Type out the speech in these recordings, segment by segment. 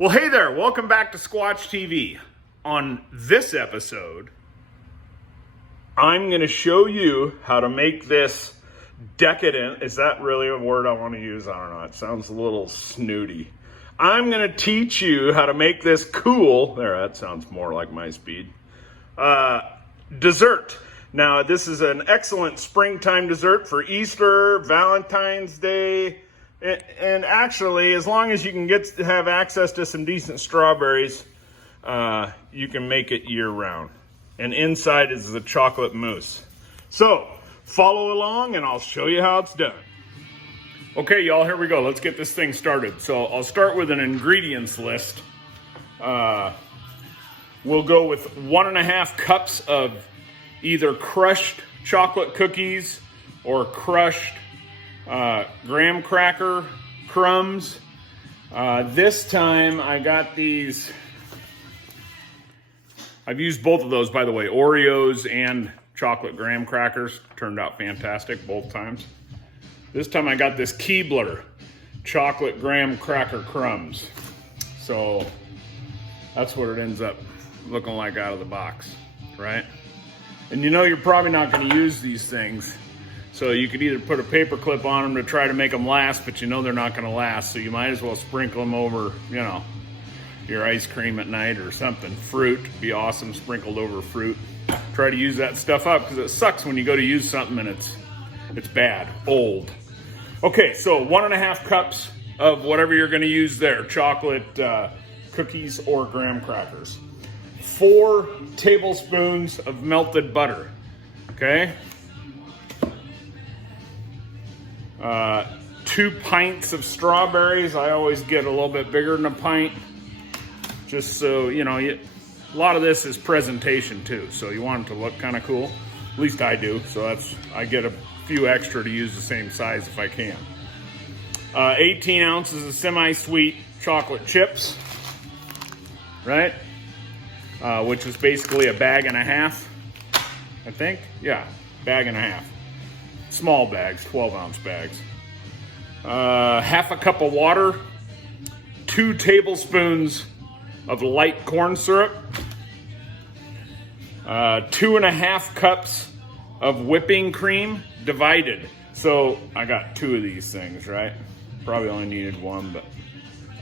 Well, hey there, welcome back to Squatch TV. On this episode, I'm going to show you how to make this decadent. Is that really a word I want to use? I don't know. It sounds a little snooty. I'm going to teach you how to make this cool. There, that sounds more like my speed. Dessert. Now, this is an excellent springtime dessert for Easter, Valentine's Day, and actually, as long as you can have access to some decent strawberries, you can make it year-round. And inside is the chocolate mousse. So, follow along and I'll show you how it's done. Okay, y'all, here we go. Let's get this thing started. So, I'll start with an ingredients list. We'll go with 1.5 cups of either crushed chocolate cookies or crushed graham cracker crumbs. This time I got these. I've used both of those, by the way, Oreos and chocolate graham crackers. Turned out fantastic both times. This time I got this Keebler chocolate graham cracker crumbs. So that's what it ends up looking like out of the box, right? And you know you're probably not going to use these things. So you could either put a paper clip on them to try to make them last, but you know they're not going to last. So you might as well sprinkle them over, you know, your ice cream at night or something. Fruit, be awesome, sprinkled over fruit. Try to use that stuff up because it sucks when you go to use something and it's bad, old. Okay, so 1.5 cups of whatever you're going to use there, chocolate cookies or graham crackers. 4 tablespoons of melted butter, okay? 2 pints of strawberries. I always get a little bit bigger than a pint, just so, you know, a lot of this is presentation too, so you want it to look kind of cool. At least I do, so I get a few extra to use the same size if I can. 18 ounces of semi-sweet chocolate chips, right? Which is basically a bag and a half, I think. Yeah, bag and a half. Small bags, 12-ounce bags. 1/2 cup of water, 2 tablespoons of light corn syrup, 2.5 cups of whipping cream divided. So I got 2 of these things, right? Probably only needed 1, but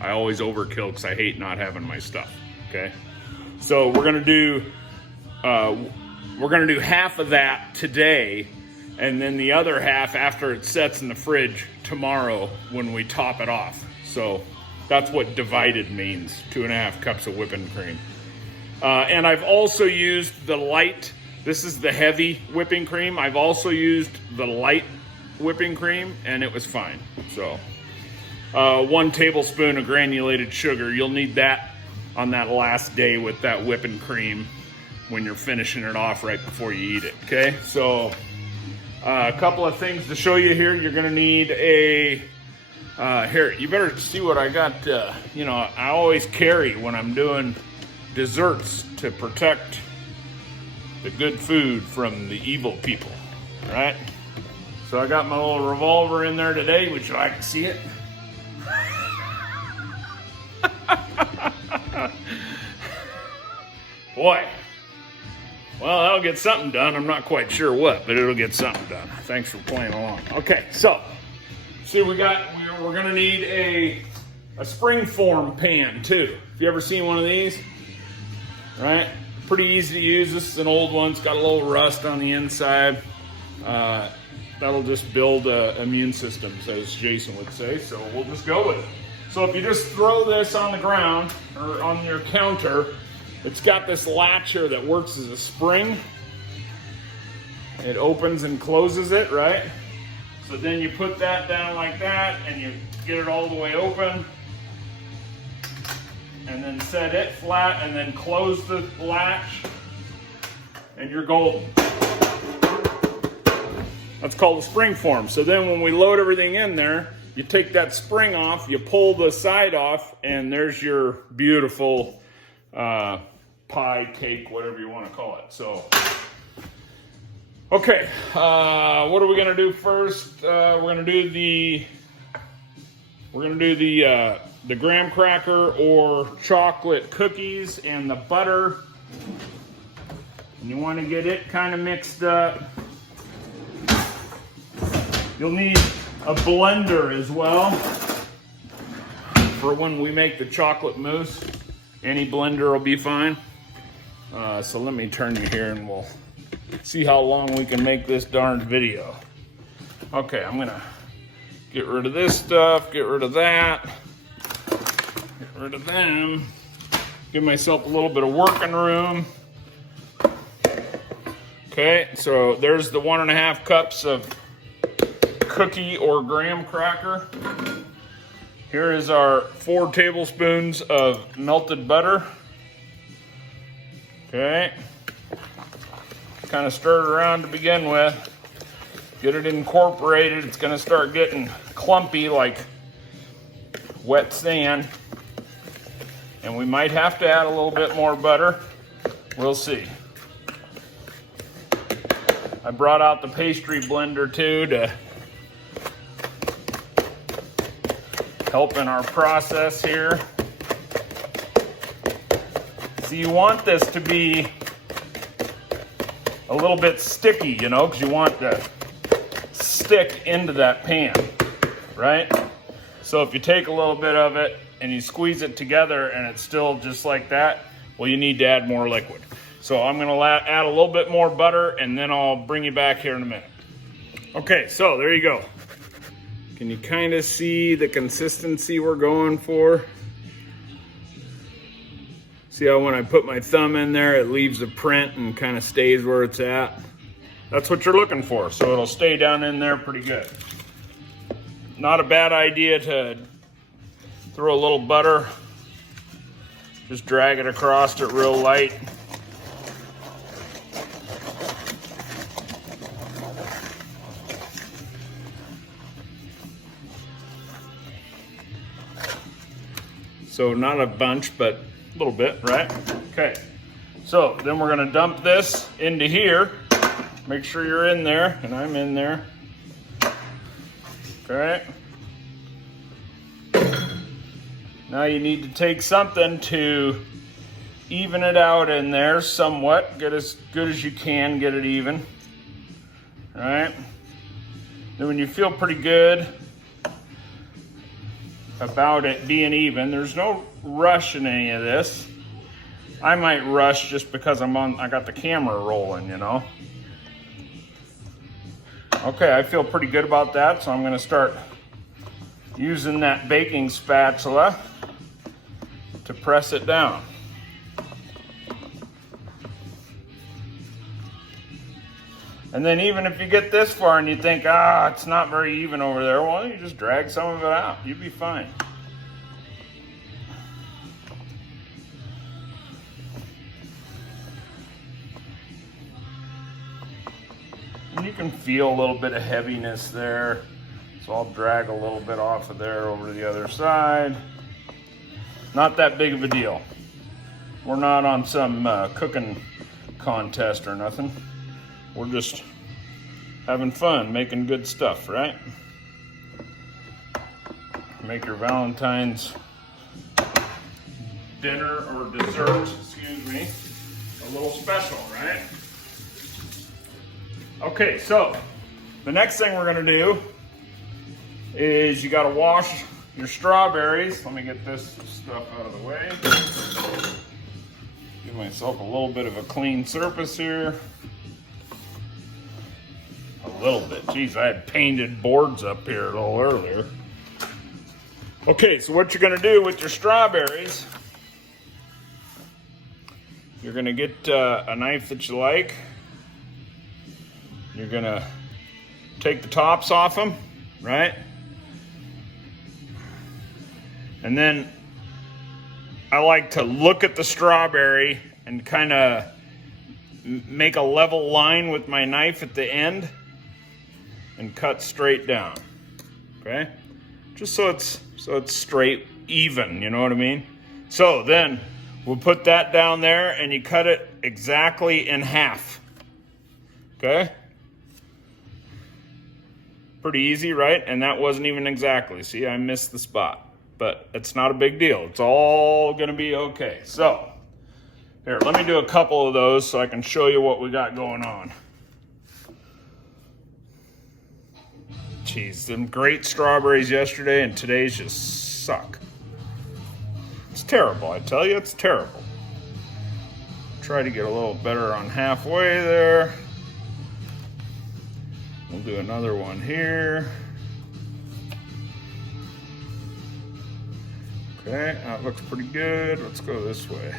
I always overkill because I hate not having my stuff, okay? So we're gonna do half of that today, and then the other half after it sets in the fridge tomorrow when we top it off. So that's what divided means, 2.5 cups of whipping cream. And I've also used the light, this is the heavy whipping cream. I've also used the light whipping cream and it was fine. So 1 tablespoon of granulated sugar. You'll need that on that last day with that whipping cream when you're finishing it off right before you eat it, okay? So a couple of things to show you here. You're gonna need a, here, you better see what I got. You know, I always carry when I'm doing desserts to protect the good food from the evil people, right? So I got my little revolver in there today. Would you like to see it? Boy, well, that'll get something done. I'm not quite sure what, but it'll get something done. Thanks for playing along. Okay, so see, we're gonna need a springform pan too. Have you ever seen one of these? Right, pretty easy to use. This is an old one. It's got a little rust on the inside. That'll just build an immune system, as Jason would say. So we'll just go with it. So if you just throw this on the ground or on your counter, it's got this latch here that works as a spring. It opens and closes it, right? So then you put that down like that and you get it all the way open. And then set it flat and then close the latch and you're golden. That's called a spring form. So then when we load everything in there, you take that spring off, you pull the side off, and there's your beautiful pie, cake, whatever you want to call it. So, okay, what are we gonna do first? We're gonna do the the graham cracker or chocolate cookies and the butter. And you want to get it kind of mixed up. You'll need a blender as well for when we make the chocolate mousse. Any blender will be fine. So let me turn you here and we'll see how long we can make this darn video. Okay, I'm gonna get rid of this stuff, get rid of that, get rid of them, give myself a little bit of working room. Okay, so there's the 1.5 cups of cookie or graham cracker. Here is our 4 tablespoons of melted butter. Okay, kind of stir it around to begin with. Get it incorporated. It's going to start getting clumpy like wet sand. And we might have to add a little bit more butter. We'll see. I brought out the pastry blender too to help in our process here. So you want this to be a little bit sticky, you know, because you want the stick into that pan, right? So if you take a little bit of it and you squeeze it together and it's still just like that, well, you need to add more liquid. So I'm gonna add a little bit more butter and then I'll bring you back here in a minute. Okay, so there you go. Can you kind of see the consistency we're going for? See how when I put my thumb in there, it leaves a print and kind of stays where it's at? That's what you're looking for, so it'll stay down in there pretty good. Not a bad idea to throw a little butter, just drag it across it real light. So not a bunch, but a little bit, right? Okay, so then we're gonna dump this into here. Make sure you're in there, and I'm in there. Okay. Now you need to take something to even it out in there somewhat. Get as good as you can, get it even. All right. Then when you feel pretty good about it being even, there's no rush in any of this. I might rush just because I got the camera rolling, you know. Okay, I feel pretty good about that, so I'm gonna start using that baking spatula to press it down. And then even if you get this far and you think, it's not very even over there, well, you just drag some of it out. You'll be fine. And you can feel a little bit of heaviness there. So I'll drag a little bit off of there over to the other side. Not that big of a deal. We're not on some cooking contest or nothing. We're just having fun, making good stuff, right? Make your Valentine's dinner or dessert, excuse me, a little special, right? Okay, so the next thing we're gonna do is you gotta wash your strawberries. Let me get this stuff out of the way. Give myself a little bit of a clean surface here. A little bit. Geez, I had painted boards up here a little earlier. Okay, so what you're gonna do with your strawberries, you're gonna get a knife that you like. You're gonna take the tops off them, right? And then I like to look at the strawberry and kind of make a level line with my knife at the end and cut straight down, okay? Just so it's straight, even, you know what I mean? So then we'll put that down there and you cut it exactly in half, okay? Pretty easy, right? And that wasn't even exactly. See, I missed the spot. but it's not a big deal. It's all gonna be okay. So, here, let me do a couple of those so I can show you what we got going on. Geez, them great strawberries yesterday and today's just suck. It's terrible, I tell you, it's terrible. Try to get a little better on halfway there. We'll do another one here. Okay, that looks pretty good. Let's go this way.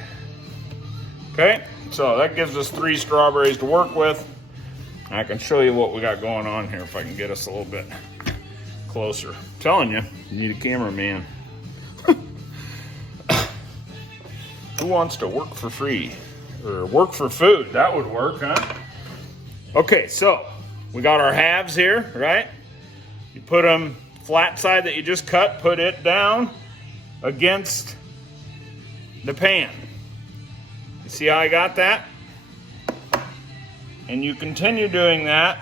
Okay, so that gives us 3 strawberries to work with. I can show you what we got going on here if I can get us a little bit closer. I'm telling you, you need a cameraman. Who wants to work for free? Or work for food? That would work, huh? Okay, so we got our halves here, right? You put them flat side that you just cut, put it down against the pan. You see how I got that? And you continue doing that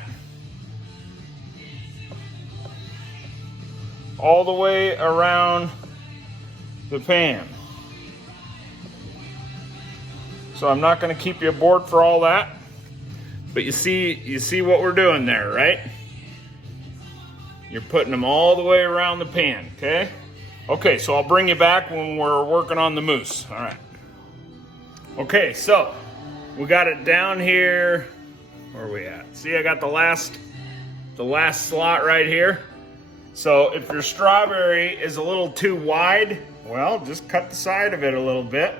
all the way around the pan. So I'm not going to keep you aboard for all that, but you see what we're doing there, right? You're putting them all the way around the pan, okay? Okay, so I'll bring you back when we're working on the mousse. All right. Okay, so we got it down here. Where are we at? See, I got the last slot right here. So if your strawberry is a little too wide, well, just cut the side of it a little bit.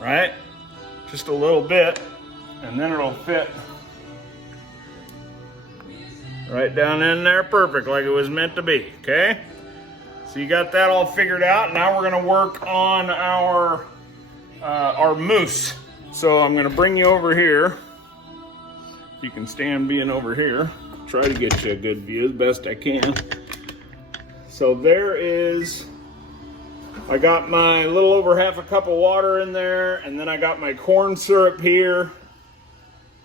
Right? Just a little bit, and then it'll fit right down in there perfect like it was meant to be, okay? So you got that all figured out. Now we're gonna work on our mousse. So I'm gonna bring you over here. If you can stand being over here. Try to get you a good view as best I can. So there is, I got my little over half a cup of water in there, and then I got my corn syrup here.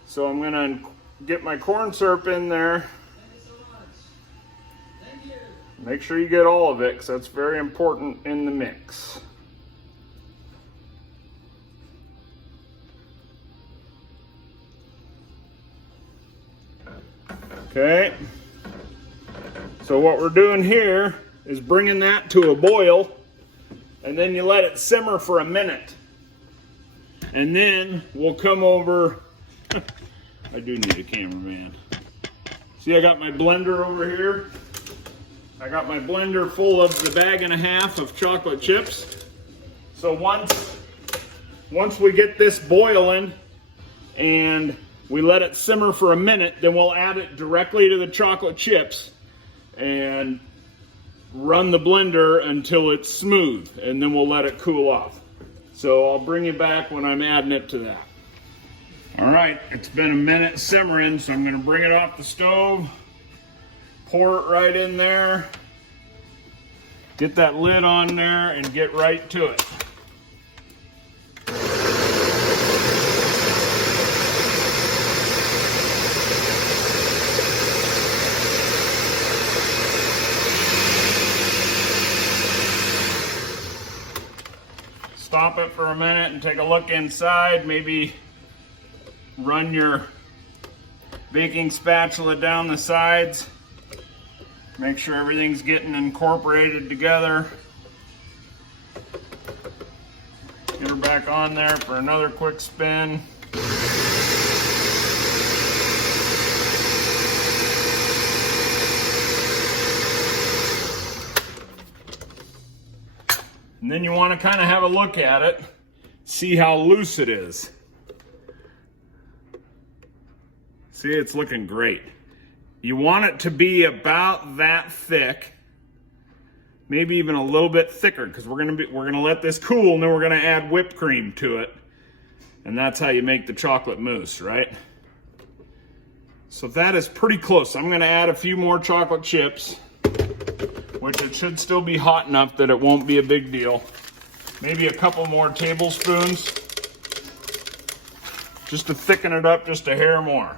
So I'm gonna get my corn syrup in there. Make sure you get all of it, because that's very important in the mix. Okay, so what we're doing here is bringing that to a boil, and then you let it simmer for a minute. And then we'll come over, I do need a cameraman. See, I got my blender over here. I got my blender full of the 1.5 bags of chocolate chips. So once we get this boiling and we let it simmer for a minute, then we'll add it directly to the chocolate chips and run the blender until it's smooth, and then we'll let it cool off. So I'll bring you back when I'm adding it to that. All right, it's been a minute simmering, so I'm gonna bring it off the stove, pour it right in there, get that lid on there, and get right to it. Stop it for a minute and take a look inside. Maybe run your baking spatula down the sides. Make sure everything's getting incorporated together. Get her back on there for another quick spin. And then you want to kind of have a look at it, see how loose it is. See, it's looking great. You want it to be about that thick, maybe even a little bit thicker, because we're gonna let this cool, and then we're gonna add whipped cream to it, and that's how you make the chocolate mousse, right? So that is pretty close. I'm gonna add a few more chocolate chips, which it should still be hot enough that it won't be a big deal. Maybe a couple more tablespoons, just to thicken it up just a hair more.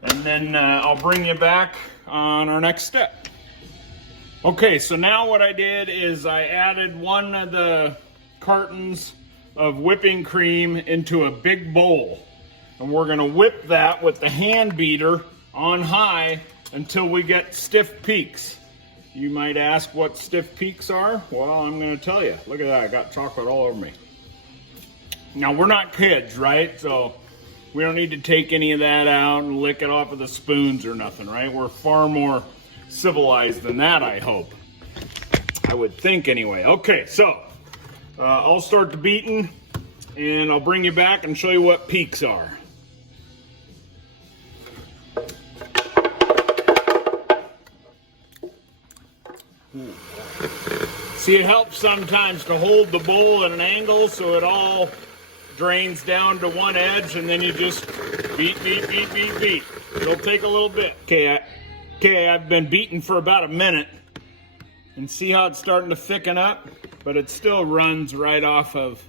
And then I'll bring you back on our next step. Okay, so now what I did is I added one of the cartons of whipping cream into a big bowl. And we're gonna whip that with the hand beater on high until we get stiff peaks. You might ask what stiff peaks are? Well, I'm gonna tell you. Look at that, I got chocolate all over me. Now, we're not kids, right? So we don't need to take any of that out and lick it off of the spoons or nothing, right? We're far more civilized than that, I hope. I would think anyway. Okay, so I'll start the beating and I'll bring you back and show you what peaks are. See, it helps sometimes to hold the bowl at an angle so it all drains down to one edge, and then you just beat. It'll take a little bit. Okay, I've been beating for about a minute, and see how it's starting to thicken up? But it still runs right off of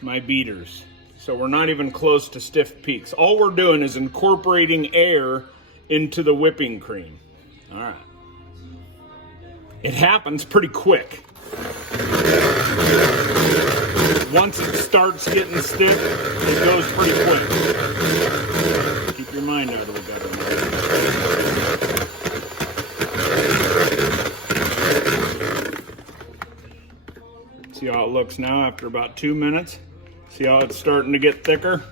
my beaters. So we're not even close to stiff peaks. All we're doing is incorporating air into the whipping cream. All right. It happens pretty quick. Once it starts getting stiff, it goes pretty quick. Keep your mind out of the gutter. See how it looks now after about 2 minutes? See how it's starting to get thicker?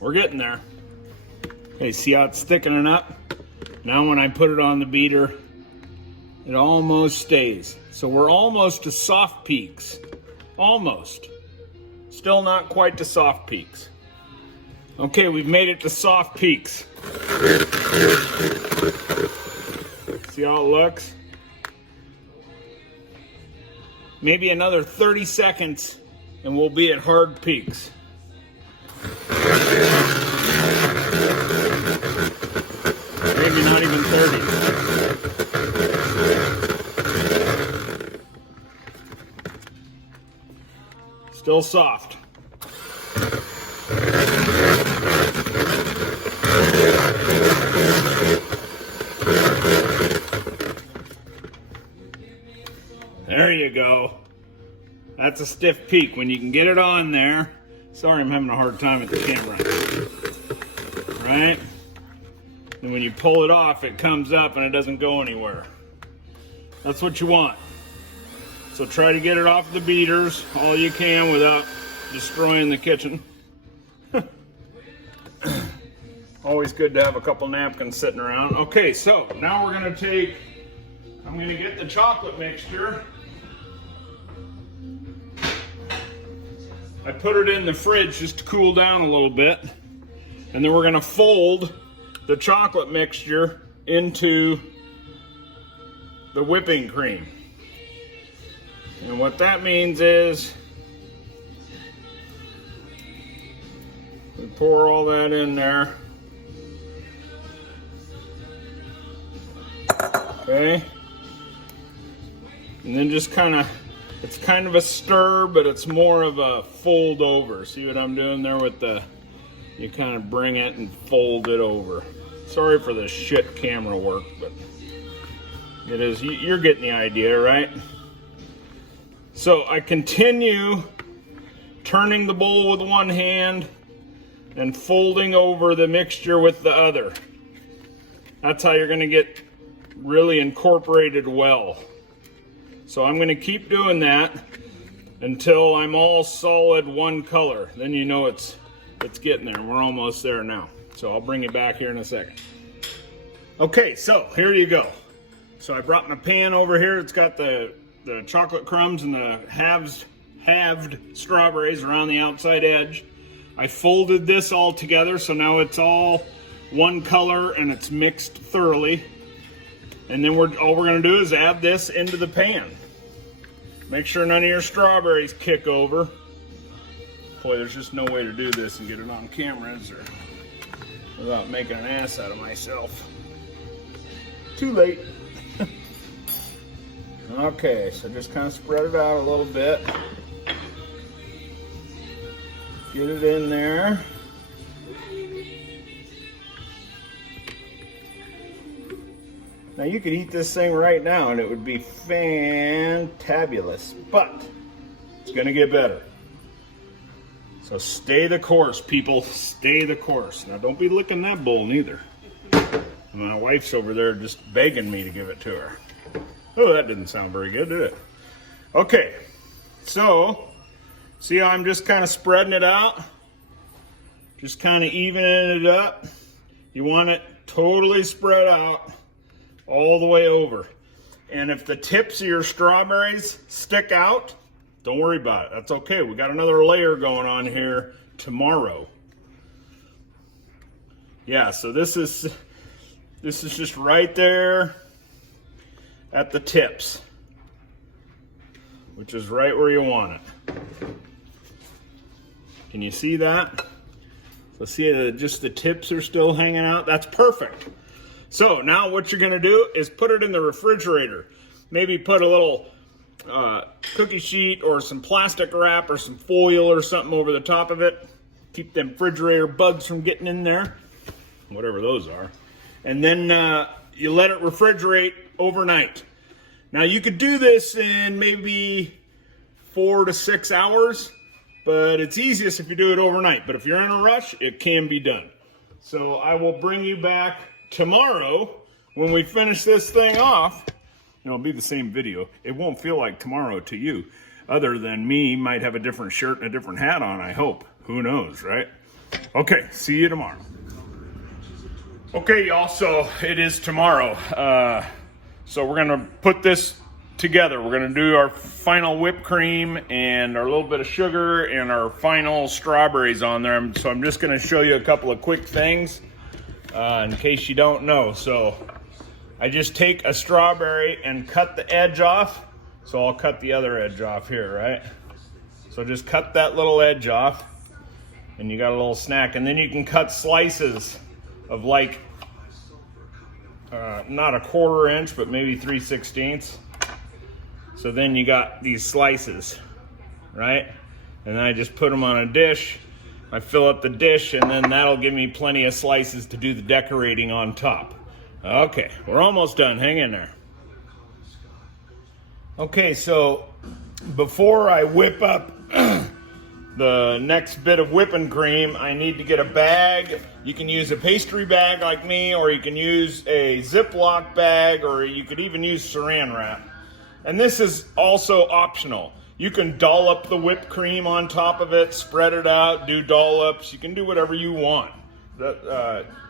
We're getting there. Okay, see how it's thickening up? Now when I put it on the beater, it almost stays. So we're almost to soft peaks. Almost. Still not quite to soft peaks. Okay, we've made it to soft peaks. See how it looks? Maybe another 30 seconds and we'll be at hard peaks. Maybe not even 30. Still soft. There you go. That's a stiff peak when you can get it on there. Sorry, I'm having a hard time with the camera. Right? And when you pull it off, it comes up and it doesn't go anywhere. That's what you want. So try to get it off the beaters all you can without destroying the kitchen. Always good to have a couple napkins sitting around. Okay, so now we're gonna I'm gonna get the chocolate mixture. I put it in the fridge just to cool down a little bit. And then we're gonna fold the chocolate mixture into the whipping cream. And what that means is we pour all that in there. Okay. And then just it's kind of a stir, but it's more of a fold over. See what I'm doing there with you kind of bring it and fold it over. Sorry for the shit camera work, but it is, you're getting the idea, right? So I continue turning the bowl with one hand and folding over the mixture with the other. That's how you're gonna get really incorporated well. So I'm gonna keep doing that until I'm all solid one color. Then you know it's getting there. We're almost there now. So I'll bring it back here in a second. Okay, so here you go. So I brought my pan over here. It's got the chocolate crumbs and the halved strawberries around the outside edge. I folded this all together, so now it's all one color and it's mixed thoroughly. And then all we're gonna do is add this into the pan. Make sure none of your strawberries kick over. Boy, there's just no way to do this and get it on camera, is there? Without making an ass out of myself. Too late. Okay, so just kind of spread it out a little bit. Get it in there. Now you could eat this thing right now and it would be fantabulous, but it's gonna get better. So stay the course, people, stay the course. Now don't be licking that bowl neither. My wife's over there just begging me to give it to her. Oh, that didn't sound very good, did it? Okay, so see how I'm just kind of spreading it out? Just kind of evening it up. You want it totally spread out all the way over. And if the tips of your strawberries stick out, don't worry about it. That's okay. We got another layer going on here tomorrow. Yeah, so this is just right there at the tips, which is right where you want it. Can you see that? So see that just the tips are still hanging out? That's perfect. So now what you're gonna do is put it in the refrigerator. Maybe put a little cookie sheet or some plastic wrap or some foil or something over the top of it. Keep them refrigerator bugs from getting in there, whatever those are. And then you let it refrigerate overnight. Now you could do this in maybe 4 to 6 hours, but it's easiest if you do it overnight. But if you're in a rush, it can be done. So I will bring you back tomorrow when we finish this thing off. It'll be the same video. It won't feel like tomorrow to you, other than me might have a different shirt and a different hat on, I hope. Who knows, right? Okay, see you tomorrow. Okay, y'all, so it is tomorrow. So we're gonna put this together. We're gonna do our final whipped cream and our little bit of sugar and our final strawberries on there. So I'm just gonna show you a couple of quick things in case you don't know. So I just take a strawberry and cut the edge off. So I'll cut the other edge off here, right? So just cut that little edge off and you got a little snack. And then you can cut slices of like, not a 1/4 inch, but maybe 3/16. So then you got these slices, right? And then I just put them on a dish. I fill up the dish and then that'll give me plenty of slices to do the decorating on top. Okay, we're almost done. Hang in there. Okay, so before I whip up the next bit of whipping cream, I need to get a bag. You can use a pastry bag like me, or you can use a Ziploc bag, or you could even use saran wrap. And this is also optional. You can dollop the whipped cream on top of it, spread it out, do dollops. You can do whatever you want.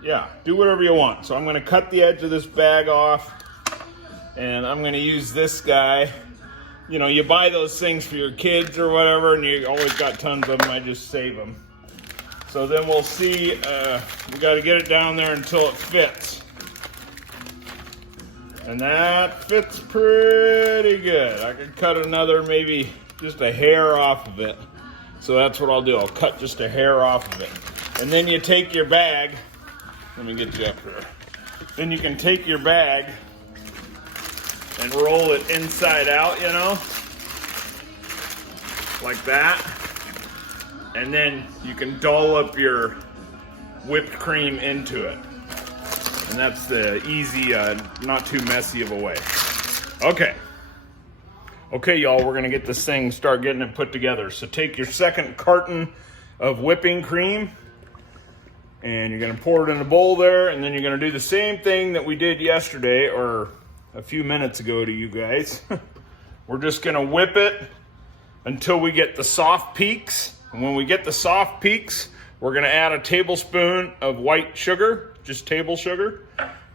Yeah, do whatever you want. So I'm gonna cut the edge of this bag off and I'm gonna use this guy. You know, you buy those things for your kids or whatever and you always got tons of them, I just save them. So then we'll see, we gotta get it down there until it fits. And that fits pretty good. I could cut another, maybe just a hair off of it. So that's what I'll do, I'll cut just a hair off of it. And then you take your bag, let me get you up here. Then you can take your bag and roll it inside out, you know, like that. And then you can dollop your whipped cream into it. And that's the easy, not too messy of a way. Okay. Okay, y'all, we're gonna get this thing, start getting it put together. So take your second carton of whipping cream, and you're gonna pour it in a bowl there, and then you're gonna do the same thing that we did yesterday, or a few minutes ago to you guys. We're just gonna whip it until we get the soft peaks. And when we get the soft peaks, we're gonna add a tablespoon of white sugar, just table sugar.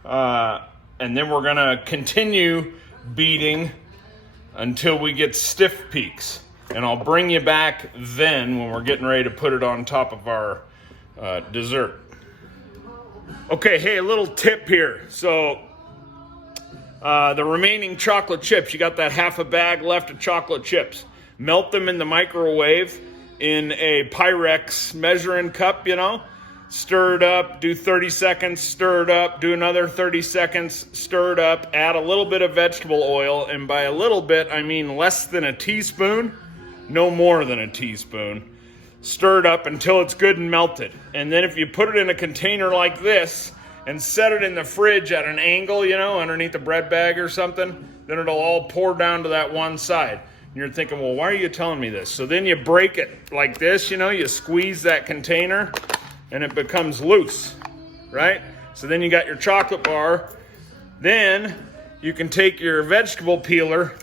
And then we're gonna continue beating until we get stiff peaks. And I'll bring you back then when we're getting ready to put it on top of our dessert. Okay, hey, a little tip here. So the remaining chocolate chips, you got that half a bag left of chocolate chips. Melt them in the microwave in a Pyrex measuring cup, you know. Stir it up, do 30 seconds, stir it up, do another 30 seconds, stir it up, add a little bit of vegetable oil, and by a little bit, I mean less than a teaspoon, no more than a teaspoon. Stir it up until it's good and melted. And then if you put it in a container like this, and set it in the fridge at an angle, you know, underneath the bread bag or something, then it'll all pour down to that one side. And you're thinking, well, why are you telling me this? So then you break it like this, you know, you squeeze that container and it becomes loose, right? So then you got your chocolate bar. Then you can take your vegetable peeler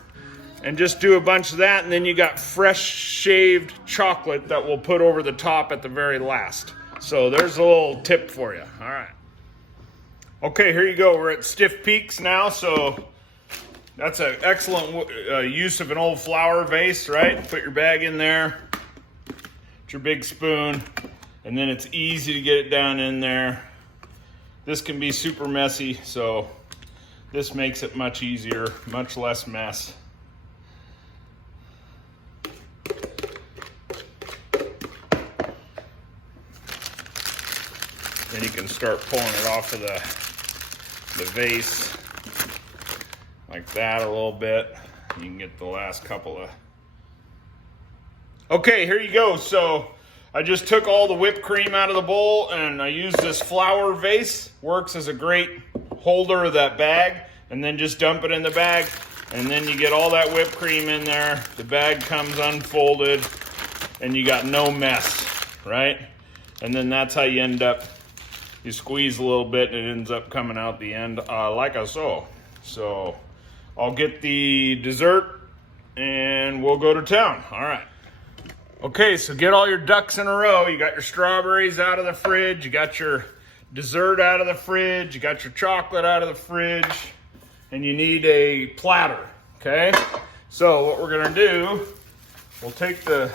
and just do a bunch of that, and then you got fresh shaved chocolate that we'll put over the top at the very last. So there's a little tip for you. All right. Okay, here you go. We're at stiff peaks now, so that's an excellent use of an old flour vase, right? Put your bag in there, it's your big spoon, and then it's easy to get it down in there. This can be super messy, so this makes it much easier, much less mess. Then you can start pulling it off of the vase like that a little bit. You can get the last couple of... Okay, here you go. So I just took all the whipped cream out of the bowl and I used this flour vase. Works as a great holder of that bag. And then just dump it in the bag. And then you get all that whipped cream in there. The bag comes unfolded and you got no mess, right? And then that's how you end up. You squeeze a little bit and it ends up coming out the end like so. So I'll get the dessert and we'll go to town. All right. Okay, so get all your ducks in a row. You got your strawberries out of the fridge. You got your dessert out of the fridge. You got your chocolate out of the fridge. And you need a platter, okay? So what we're gonna do, we'll take the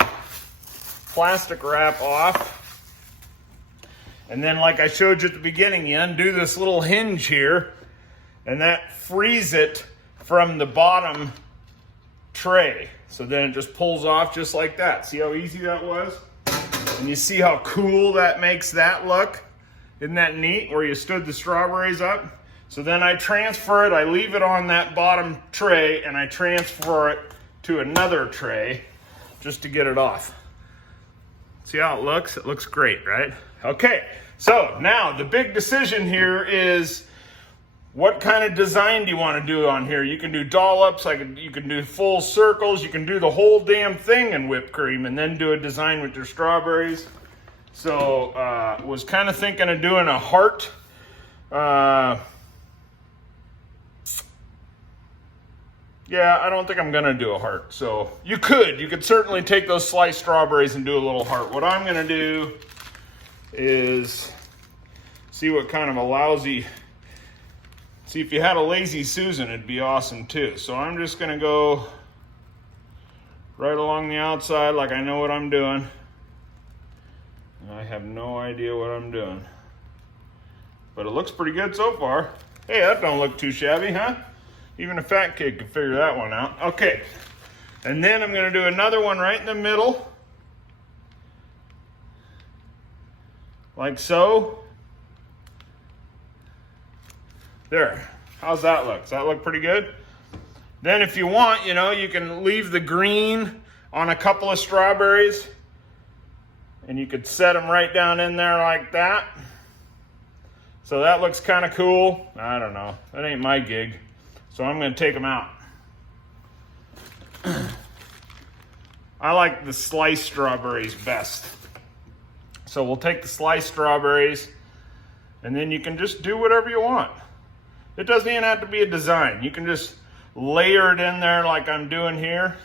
plastic wrap off. And then like I showed you at the beginning, you undo this little hinge here and that frees it from the bottom tray. So then it just pulls off just like that. See how easy that was? And you see how cool that makes that look? Isn't that neat where you stood the strawberries up? So then I transfer it, I leave it on that bottom tray and I transfer it to another tray just to get it off. See how it looks? It looks great, right? Okay, so now the big decision here is what kind of design do you want to do on here? You can do dollops, you can do full circles, you can do the whole damn thing in whipped cream and then do a design with your strawberries. So was kind of thinking of doing a heart. Yeah, I don't think I'm gonna do a heart. So you could certainly take those sliced strawberries and do a little heart. What I'm gonna do is see what kind of a lousy, see if you had a lazy Susan, it'd be awesome too. So I'm just gonna go right along the outside like I know what I'm doing. I have no idea what I'm doing, but it looks pretty good so far. Hey, that don't look too shabby, huh? Even a fat kid can figure that one out. Okay, and then I'm gonna do another one right in the middle, like so. There, how's that look? Does that look pretty good? Then if you want, you know, you can leave the green on a couple of strawberries and you could set them right down in there like that. So that looks kind of cool. I don't know, that ain't my gig. So I'm gonna take them out. I like the sliced strawberries best. So we'll take the sliced strawberries and then you can just do whatever you want. It doesn't even have to be a design. You can just layer it in there like I'm doing here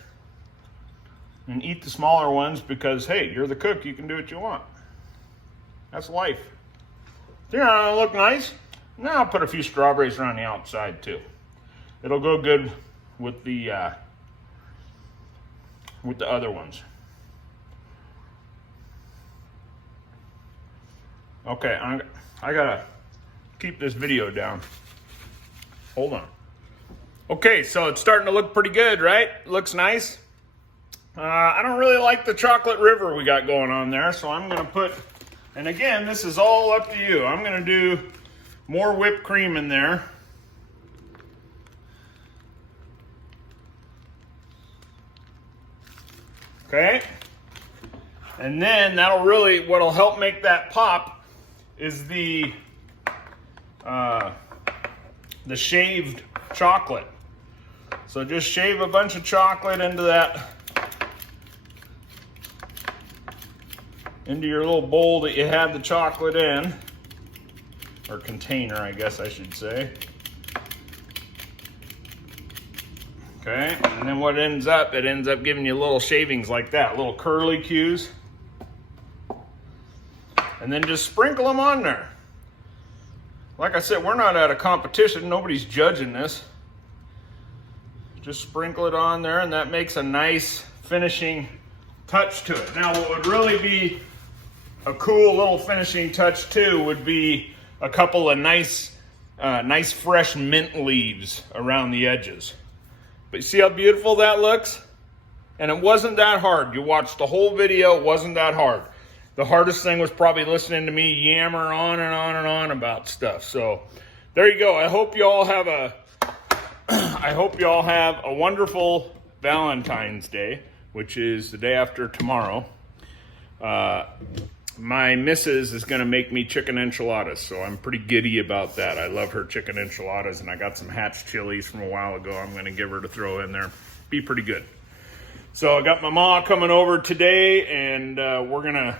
and eat the smaller ones because, hey, you're the cook, you can do what you want. That's life. Yeah, it'll look nice. Now I'll put a few strawberries around the outside too. It'll go good with the other ones. Okay, I gotta keep this video down. Hold on. Okay, so it's starting to look pretty good, right? Looks nice. I don't really like the chocolate river we got going on there, so I'm gonna put, and again, this is all up to you. I'm gonna do more whipped cream in there. Okay, and then that'll really, what'll help make that pop is the the shaved chocolate. So just shave a bunch of chocolate into your little bowl that you had the chocolate in, or container, I guess I should say. Okay, and then what ends up, it ends up giving you little shavings like that, little curly cues. And then just sprinkle them on there. Like I said, we're not at a competition, nobody's judging this. Just sprinkle it on there, and that makes a nice finishing touch to it. Now, what would really be a cool little finishing touch too would be a couple of nice fresh mint leaves around the edges. But you see how beautiful that looks? And it wasn't that hard. You watched the whole video, it wasn't that hard. The hardest thing was probably listening to me yammer on and on and on about stuff. So there you go. I hope you all have a wonderful Valentine's Day, which is the day after tomorrow. My missus is going to make me chicken enchiladas, so I'm pretty giddy about that. I love her chicken enchiladas, and I got some Hatch chilies from a while ago I'm going to give her to throw in there. Be pretty good. So I got my ma coming over today, and we're going to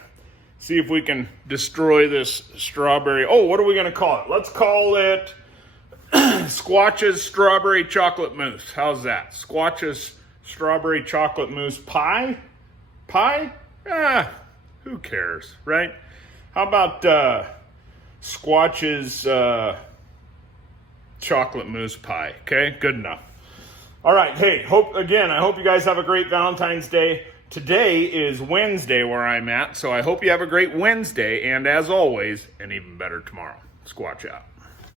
see if we can destroy this strawberry. Oh, what are we going to call it? Let's call it Squatch's Strawberry Chocolate Mousse. How's that? Squatch's Strawberry Chocolate Mousse pie? Pie? Ah, who cares, right? How about Squatch's Chocolate Mousse pie? Okay, good enough. All right, hey, I hope you guys have a great Valentine's Day. Today is Wednesday where I'm at, so I hope you have a great Wednesday, and as always, an even better tomorrow. Squatch out.